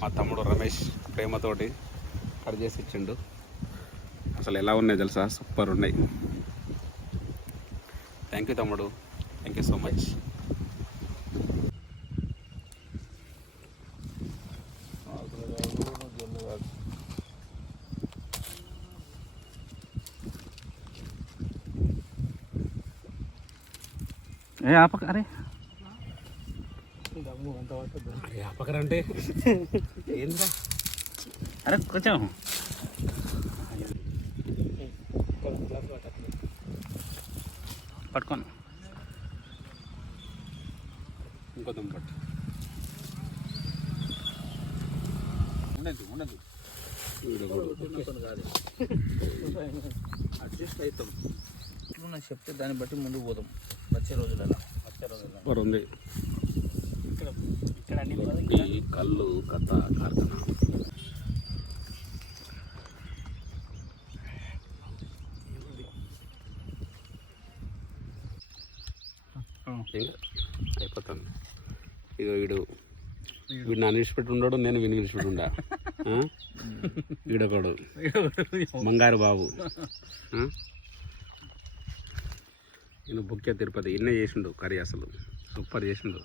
మా తమ్ముడు రమేష్ ప్రేమతోటి కట్ చేసి ఇచ్చిండు. అసలు ఎలా ఉన్నాయి తెలుసా, సూపర్ ఉన్నాయి. థ్యాంక్ యూ తమ్ముడు, థ్యాంక్ యూ సో మచ్. ఏ ఆపక, అరే ఆపకరంటే ఏంద్రా, అరే కొంచెం పట్టుకోను. ఇంకో దమ్ పట్టు. ఉండదు ఉండదు, అడ్జస్ట్ అవుతాం. నాకు చెప్తే దాన్ని బట్టి ముందుకు పోదాం. వచ్చే రోజులలో సూపర్ ఉంది. ఇక్కడ అన్ని కళ్ళు కథ కార్ఖానా. అయిపోతాను. ఇదో వీడు నన్ను విడిచిపెట్టి ఉండడు, నేను విని విడిచిపెట్టి ఉండా. వీడొకడు బంగారు బాబు. నేను బుక్కే తిరుపతి ఇన్నే చేసిండు కర్రీ, అసలు సూపర్ చేసిండు.